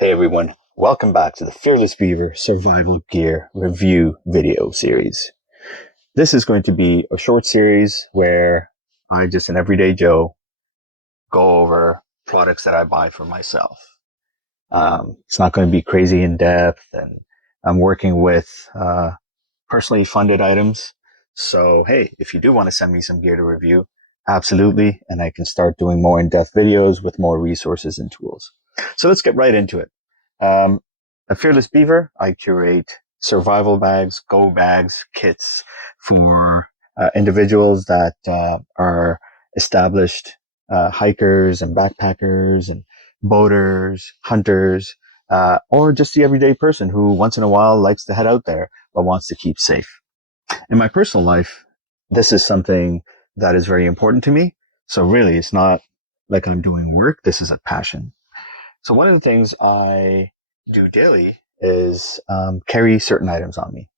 Hey everyone, welcome back to the Fearless Beaver Survival Gear Review video series. This is going to be a short series where I, just an everyday Joe, go over products that I buy for myself. It's not going to be crazy in depth, and I'm working with personally funded items. So hey, if you do want to send me some gear to review, absolutely, and I can start doing more in-depth videos with more resources and tools. So let's get right into it. At Fearless Beaver, I curate survival bags, go bags, kits for individuals that are established hikers and backpackers and boaters, hunters, or just the everyday person who once in a while likes to head out there but wants to keep safe. In my personal life, this is something that is very important to me. So really, it's not like I'm doing work. This is a passion. So one of the things I do daily is carry certain items on me.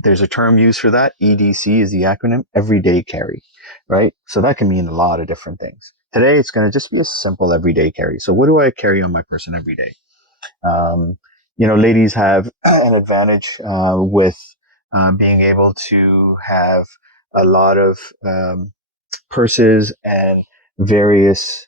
There's a term used for that. EDC is the acronym, everyday carry, right? So that can mean a lot of different things. Today, it's going to just be a simple everyday carry. So what do I carry on my person every day? Ladies have an advantage with being able to have a lot of purses and various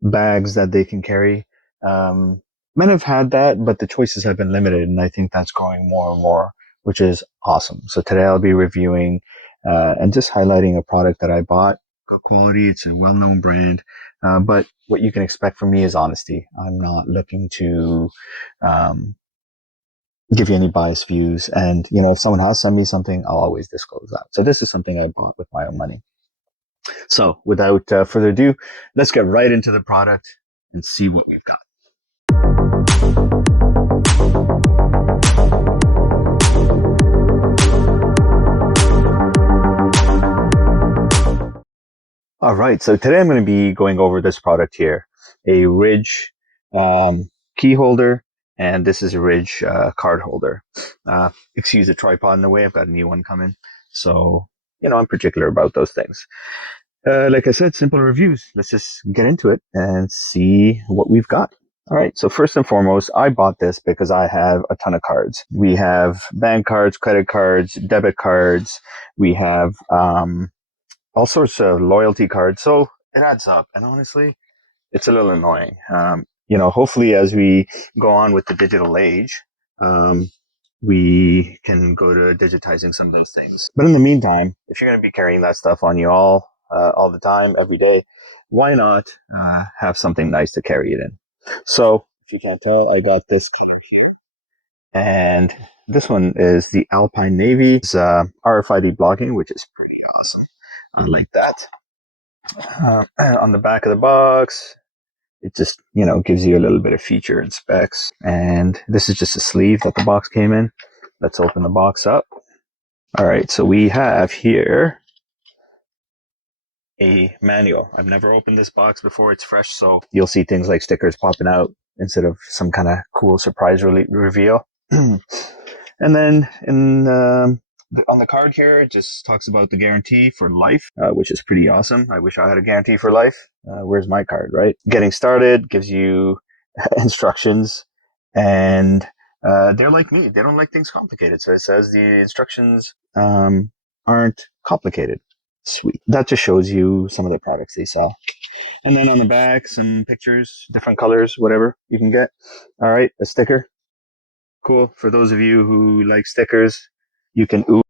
bags that they can carry. Men have had that, but the choices have been limited, and I think that's growing more and more, which is awesome. So today I'll be reviewing and just highlighting a product that I bought. Good quality, it's a well-known brand, but what you can expect from me is honesty. I'm not looking to give you any biased views, and if someone has sent me something, I'll always disclose that. So this is something I bought with my own money. So without further ado, let's get right into the product and see what we've got. All right, so today I'm going to be going over this product here, a Ridge key holder, and this is a Ridge card holder. Excuse the tripod in the way, I've got a new one coming, so I'm particular about those things. Like I said, simple reviews. Let's just get into it and see what we've got. All right. So first and foremost, I bought this because I have a ton of cards. We have bank cards, credit cards, debit cards. We have all sorts of loyalty cards. So it adds up. And honestly, it's a little annoying. Hopefully as we go on with the digital age, we can go to digitizing some of those things. But in the meantime, if you're going to be carrying that stuff on you all the time, every day, why not have something nice to carry it in? So if you can't tell, I got this color here, and this one is the Alpine Navy. It's RFID blocking, which is pretty awesome. I like that. On the back of the box, it just gives you a little bit of feature and specs. And this is just a sleeve that the box came in. Let's open the box up. All right, so we have here a manual. I've never opened this box before. It's fresh, so you'll see things like stickers popping out instead of some kind of cool surprise reveal. And then on the card here, it just talks about the guarantee for life, which is pretty awesome. I wish I had a guarantee for life. Where's my card, right? Getting started gives you instructions, and they're like me. They don't like things complicated. So it says the instructions aren't complicated. Sweet. That just shows you some of the products they sell. And then on the back, some pictures, different colors, whatever you can get. All right, a sticker. Cool. For those of you who like stickers, you can ooh.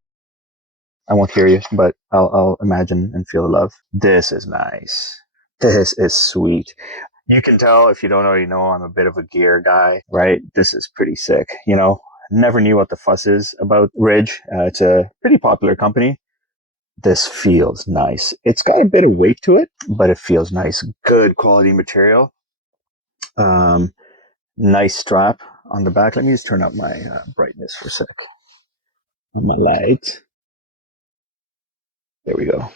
I won't hear you, but I'll imagine and feel the love. This is nice. This is sweet. You can tell, if you don't already know, I'm a bit of a gear guy, right? This is pretty sick. Never knew what the fuss is about Ridge. It's a pretty popular company. This feels nice. It's got a bit of weight to it, but it feels nice. Good quality material. Nice strap on the back. Let me just turn up my brightness for a sec on my light. There we go.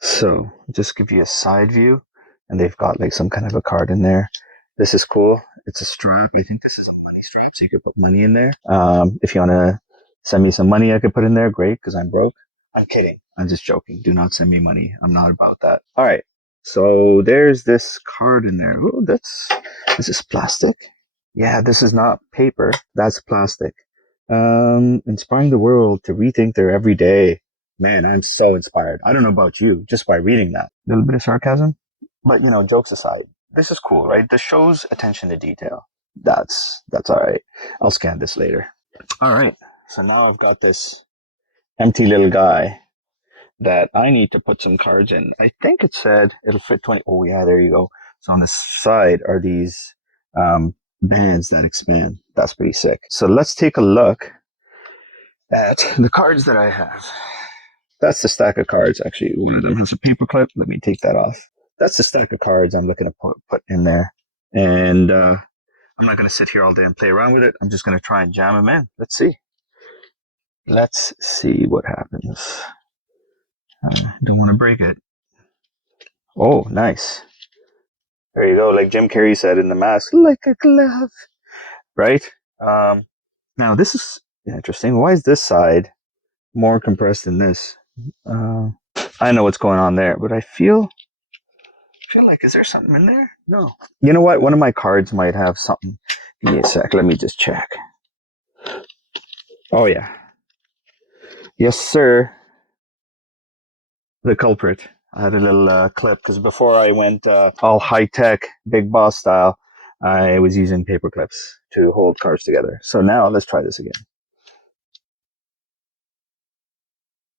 So just give you a side view, and they've got like some kind of a card in there. This is cool. It's a strap. I think this is a money strap, so you could put money in there. If you want to send me some money, I could put in there. Great, because I'm broke. I'm kidding. I'm just joking. Do not send me money. I'm not about that. All right. So there's this card in there. Oh, is this plastic? Yeah, this is not paper. That's plastic. Inspiring the world to rethink their everyday. Man, I'm so inspired. I don't know about you, just by reading that. A little bit of sarcasm. But jokes aside, this is cool, right? This shows attention to detail. That's all right. I'll scan this later. All right. So now I've got this empty little guy that I need to put some cards in. I think it said it'll fit 20. Oh, yeah, there you go. So on the side are these bands that expand. That's pretty sick. So let's take a look at the cards that I have. That's the stack of cards, actually. One of them has a paper clip. Let me take that off. That's the stack of cards I'm looking to put in there. And I'm not going to sit here all day and play around with it. I'm just going to try and jam them in. Let's see. Let's see what happens. Don't want to break it. Oh, nice. There you go. Like Jim Carrey said in The Mask, like a glove. Right? Now, this is interesting. Why is this side more compressed than this? I know what's going on there, but I feel like, is there something in there? No. You know what? One of my cards might have something. Give me a sec. Let me just check. Oh, yeah. Yes, sir. The culprit. I had a little clip because before I went all high tech, big boss style, I was using paper clips to hold cards together. So now let's try this again.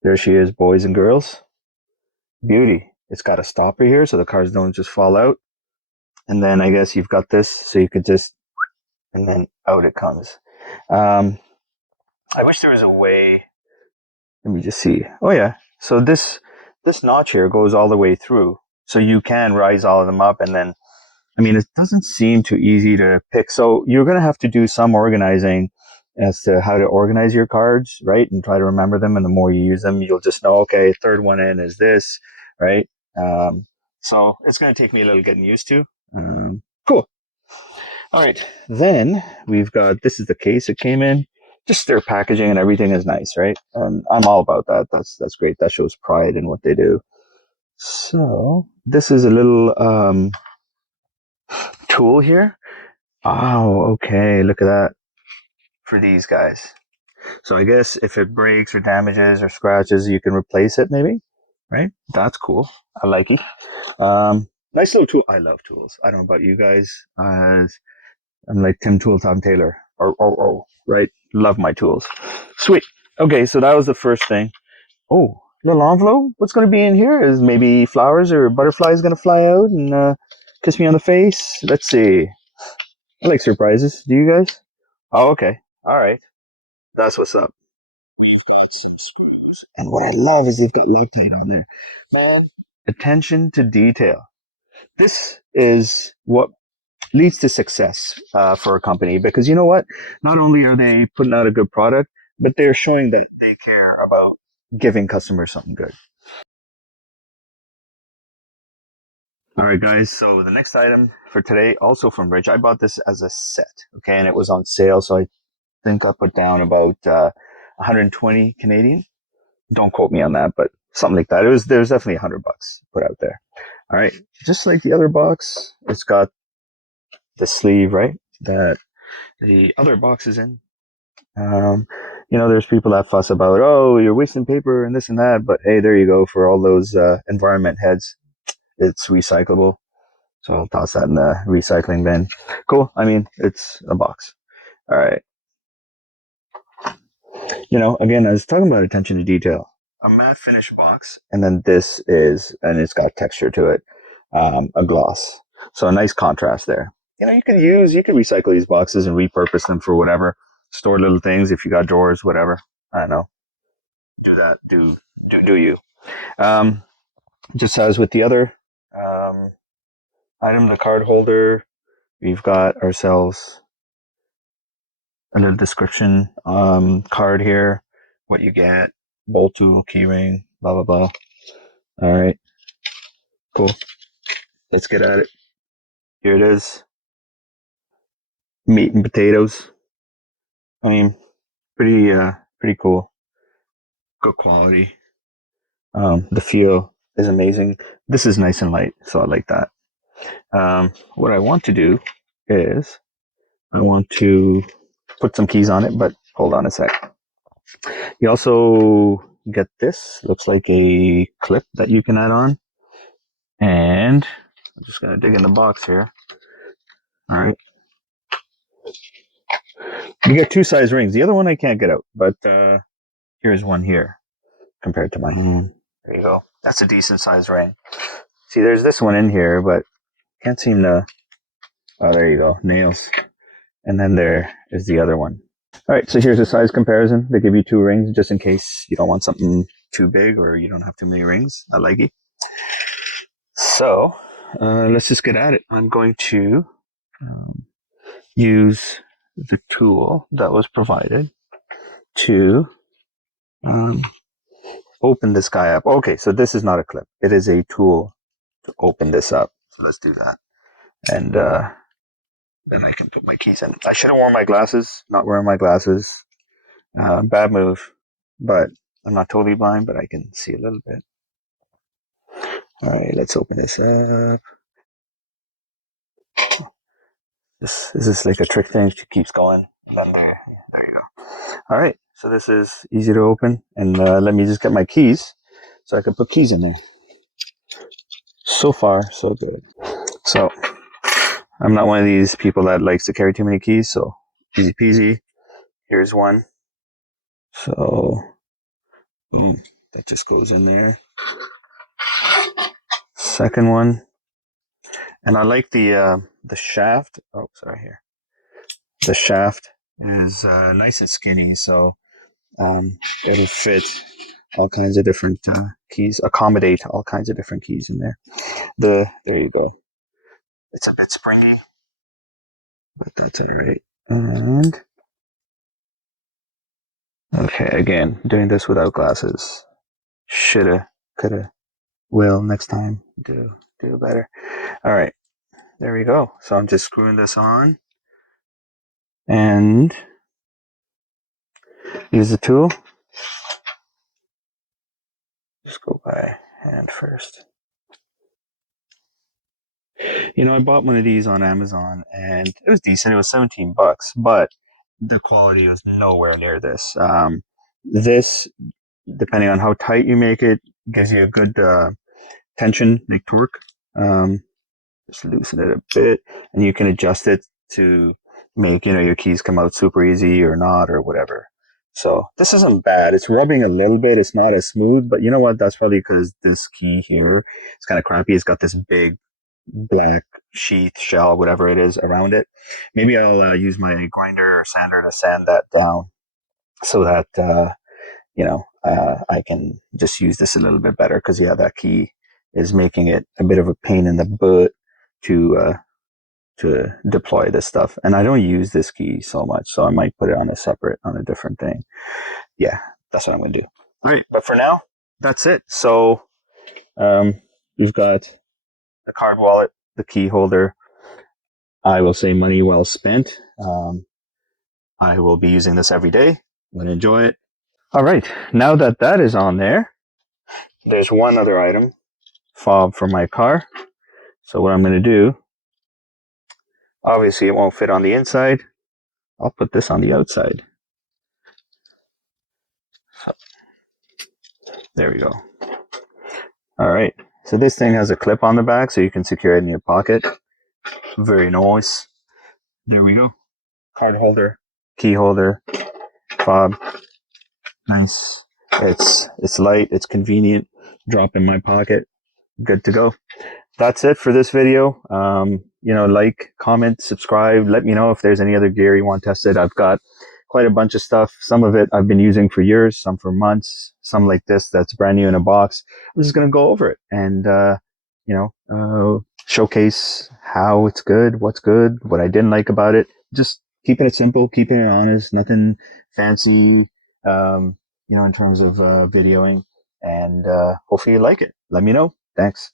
There she is, boys and girls. Beauty. It's got a stopper here so the cards don't just fall out. And then I guess you've got this so you could just, and then out it comes. I wish there was a way. Let me just see. Oh yeah. So this notch here goes all the way through. So you can rise all of them up and then, I mean, it doesn't seem too easy to pick. So you're going to have to do some organizing as to how to organize your cards, right? And try to remember them. And the more you use them, you'll just know, okay, third one in is this, right? So it's going to take me a little getting used to. Cool. All right. Then we've got, this is the case it came in. Just their packaging and everything is nice, right? And I'm all about that. That's great. That shows pride in what they do. So this is a little tool here. Oh, okay. Look at that for these guys. So I guess if it breaks or damages or scratches, you can replace it maybe, right? That's cool. I like it. Nice little tool. I love tools. I don't know about you guys. I'm like Tim Tool Tom Taylor. Right? Love my tools. Sweet. Okay, so that was the first thing. Oh, little envelope. What's going to be in here? Is maybe flowers or butterflies going to fly out and kiss me on the face? Let's see. I like surprises. Do you guys? Oh, okay. All right. That's what's up. And what I love is they've got Loctite on there. Man, attention to detail. This is what leads to success for a company because you know what? Not only are they putting out a good product, but they're showing that they care about giving customers something good. All right, guys. So the next item for today, also from Ridge, I bought this as a set. Okay, and it was on sale, so I think I put down about 120 Canadian. Don't quote me on that, but something like that. There's definitely $100 put out there. All right, just like the other box, it's got the sleeve, right? That the other box is in. There's people that fuss about, oh, you're wasting paper and this and that, but hey, there you go for all those environment heads. It's recyclable, so I'll toss that in the recycling bin. Cool. I mean, it's a box. All right. Again, I was talking about attention to detail. A matte finish box, and then and it's got texture to it, a gloss. So a nice contrast there. You can recycle these boxes and repurpose them for whatever. Store little things if you got drawers, whatever. I don't know. Do that. Do you? Just as with the other item, the card holder, we've got ourselves a little description card here. What you get, bolt tool, key ring, blah blah blah. All right, cool. Let's get at it. Here it is. Meat and potatoes. I mean, pretty cool. Good quality. The feel is amazing. This is nice and light, so I like that. What I want to do is I want to put some keys on it, but hold on a sec. You also get this. Looks like a clip that you can add on. And I'm just going to dig in the box here. All right. You get 2 size rings. The other one I can't get out, but here's one here compared to mine. There you go. That's a decent size ring. See, there's this one in here, but can't seem to... Oh, there you go. Nails. And then there is the other one. All right, so here's a size comparison. They give you 2 rings just in case you don't want something too big or you don't have too many rings. I like it. So let's just get at it. I'm going to use the tool that was provided to open this guy up. Okay, so this is not a clip. It is a tool to open this up. So let's do that. And then I can put my keys in. I should have worn my glasses. Not wearing my glasses. Bad move. But I'm not totally blind, but I can see a little bit. All right, let's open this up. This is like a trick thing. She keeps going. And then there you go. All right, so this is easy to open. And let me just get my keys so I can put keys in there. So far, so good. So I'm not one of these people that likes to carry too many keys, so easy peasy. Here's one. So, boom, that just goes in there. Second one. And I like the shaft. Oh, sorry, here. The shaft is nice and skinny, so it'll fit all kinds of different keys, accommodate all kinds of different keys in there. There you go. It's a bit springy, but that's all right. And okay, again, doing this without glasses. Shoulda, coulda, will next time do better. All right, there we go. So I'm just screwing this on and use the tool. Just go by hand first. You know, I bought one of these on Amazon and it was decent. It was $17, but the quality was nowhere near this. This, depending on how tight you make it, gives you a good tension, like torque. Just loosen it a bit, and you can adjust it to make your keys come out super easy or not or whatever. So this isn't bad. It's rubbing a little bit. It's not as smooth, but you know what? That's probably because this key here is kind of crappy. It's got this big black sheath, shell, whatever it is around it. Maybe I'll use my grinder or sander to sand that down so that I can just use this a little bit better, because that key is making it a bit of a pain in the butt to deploy this stuff. And I don't use this key so much, so I might put it on a different thing. Yeah, that's what I'm going to do. All right, but for now, that's it. So we've got a card wallet, the key holder. I will say money well spent. I will be using this every day. I'm going to enjoy it. All right, now that is on there, there's one other item, fob for my car. So what I'm going to do, obviously it won't fit on the inside. I'll put this on the outside. So, there we go. All right, so this thing has a clip on the back so you can secure it in your pocket. Very nice. There we go. Card holder, key holder, fob. Nice. It's light, it's convenient. Drop in my pocket. Good to go. That's it for this video. Like, comment, subscribe. Let me know if there's any other gear you want tested. I've got quite a bunch of stuff. Some of it I've been using for years, some for months, some like this that's brand new in a box. I'm just going to go over it and, showcase how it's good, what's good, what I didn't like about it. Just keeping it simple, keeping it honest, nothing fancy, in terms of videoing. And hopefully you like it. Let me know. Thanks.